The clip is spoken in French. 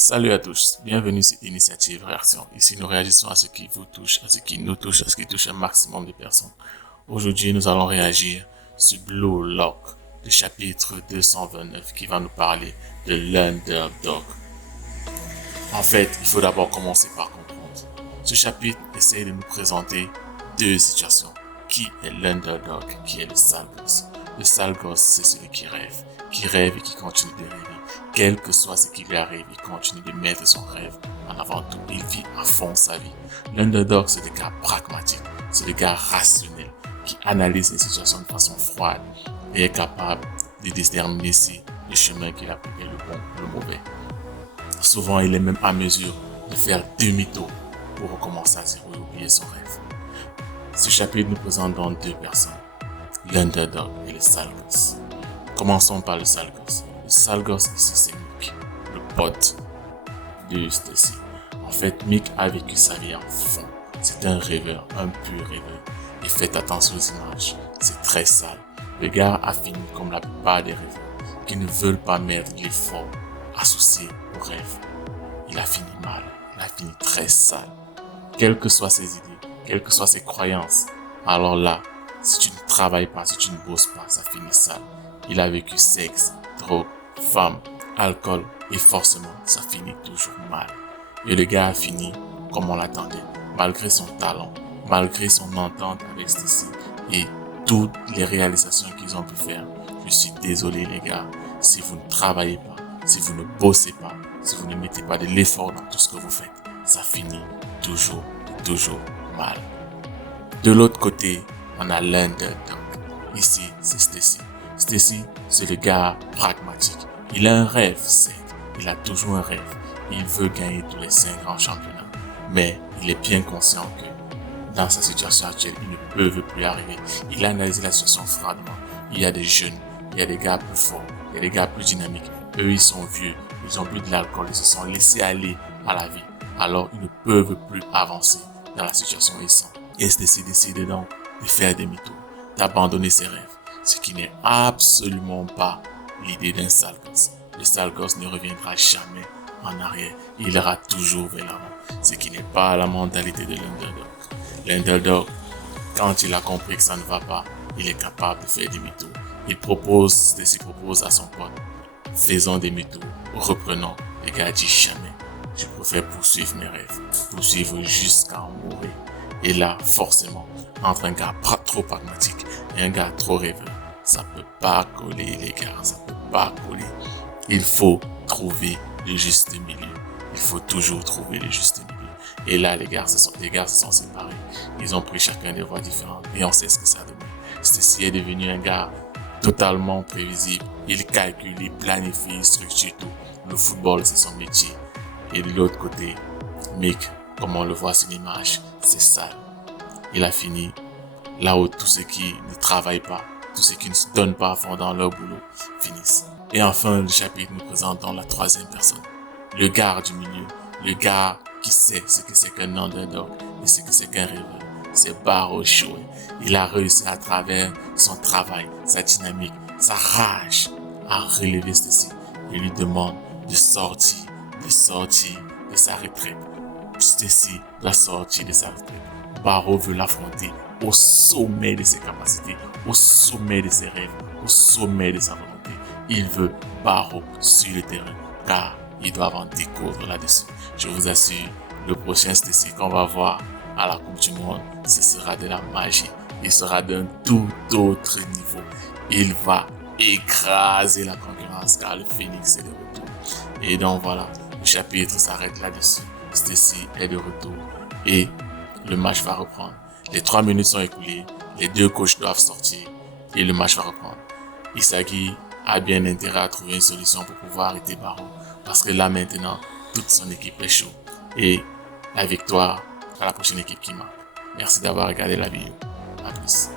Salut à tous, bienvenue sur Initiative Réaction. Ici, nous réagissons à ce qui vous touche, à ce qui nous touche, à ce qui touche un maximum de personnes. Aujourd'hui, nous allons réagir sur Blue Lock, le chapitre 229 qui va nous parler de l'underdog. En fait, il faut d'abord commencer par comprendre. Ce chapitre essaie de nous présenter deux situations. Qui est l'underdog, qui est le sale gosse. Le sale gosse, c'est celui qui rêve et qui continue de rêver. Quel que soit ce qui lui arrive, il continue de mettre son rêve en avant tout. Il vit à fond sa vie. L'underdog, c'est le gars pragmatique, c'est le gars rationnel qui analyse les situations de façon froide et est capable de déterminer si le chemin qu'il a pris est le bon ou le mauvais. Souvent, il est même à mesure de faire demi-tour pour recommencer à zéro et oublier son rêve. Ce chapitre nous présente donc deux personnes, l'underdog et le sale gosse. Commençons par le sale gosse. Le sale gosse ici, c'est Mick, le pote de Stacy. En fait, Mick a vécu sa vie en fond. C'est un rêveur, un pur rêveur. Et faites attention aux images, c'est très sale. Le gars a fini comme la plupart des rêveurs, qui ne veulent pas mettre l'effort associé au rêve. Il a fini mal, il a fini très sale. Quelles que soient ses idées, quelles que soient ses croyances, alors là, si tu ne travailles pas, si tu ne bosses pas, ça finit sale. Il a vécu sexe, drogue, femme, alcool et forcément, ça finit toujours mal. Et le gars a fini comme on l'attendait, malgré son talent, malgré son entente avec Stacy et toutes les réalisations qu'ils ont pu faire. Je suis désolé les gars, si vous ne travaillez pas, si vous ne bossez pas, si vous ne mettez pas de l'effort dans tout ce que vous faites, ça finit toujours mal. De l'autre côté, on a l'underdog. Ici, c'est Stacy. Stacy, c'est le gars pragmatique. Il a un rêve, certes. Il a toujours un rêve. Il veut gagner tous les 5 grands championnats. Mais il est bien conscient que dans sa situation actuelle, il ne peut plus arriver. Il a analysé la situation froidement. Il y a des jeunes, il y a des gars plus forts, il y a des gars plus dynamiques. Eux, ils sont vieux, ils ont bu de l'alcool, ils se sont laissés aller à la vie. Alors, ils ne peuvent plus avancer dans la situation où ils sont. Et Stacy décide donc de faire demi-tour, d'abandonner ses rêves. Ce qui n'est absolument pas l'idée d'un sale gosse. Le sale gosse ne reviendra jamais en arrière. Il ira toujours vers l'avant. Ce qui n'est pas la mentalité de l'underdog. L'underdog, quand il a compris que ça ne va pas, il est capable de faire demi-tour. Stacy propose à son pote, faisons demi-tour, reprenons. Le gars dit jamais. Je préfère poursuivre mes rêves, poursuivre jusqu'à en mourir. Et là, forcément, entre un gars trop pragmatique et un gars trop rêveur, ça peut pas coller les gars, ça peut pas coller. Il faut trouver le juste milieu. Il faut toujours trouver le juste milieu. Et là, les gars se sont séparés. Ils ont pris chacun des voies différentes et on sait ce que ça a donné. Stacy est devenu un gars totalement prévisible. Il calcule, il planifie, il structure tout. Le football, c'est son métier. Et de l'autre côté, Mick, comme on le voit sur l'image, c'est sale. Il a fini là où tous ceux qui ne travaillent pas, tous ceux qui ne se donnent pas à fond dans leur boulot, finissent. Et enfin, le chapitre nous présente dans la troisième personne. Le gars du milieu, le gars qui sait ce que c'est qu'un underdog et ce que c'est qu'un rêveur. C'est Barrow Show. Il a réussi à travers son travail, sa dynamique, sa rage à relever Stacy. Il lui demande de sortir de sa retraite. Stacy doit sortir de sa retraite. Barrow veut l'affronter au sommet de ses capacités, au sommet de ses rêves, au sommet de sa volonté. Il veut Barrow sur le terrain, car ils doivent en découdre là-dessus. Je vous assure, le prochain Stacy qu'on va voir à la Coupe du Monde, ce sera de la magie. Il sera d'un tout autre niveau. Il va écraser la concurrence, car le Phoenix est de retour. Et donc voilà, le chapitre s'arrête là-dessus. Stacy est de retour et le match va reprendre. Les 3 minutes sont écoulées, les deux coachs doivent sortir et le match va reprendre. Isagi a bien intérêt à trouver une solution pour pouvoir arrêter Barrow parce que là maintenant, toute son équipe est chaud et la victoire à la prochaine équipe qui marque. Merci d'avoir regardé la vidéo. À plus.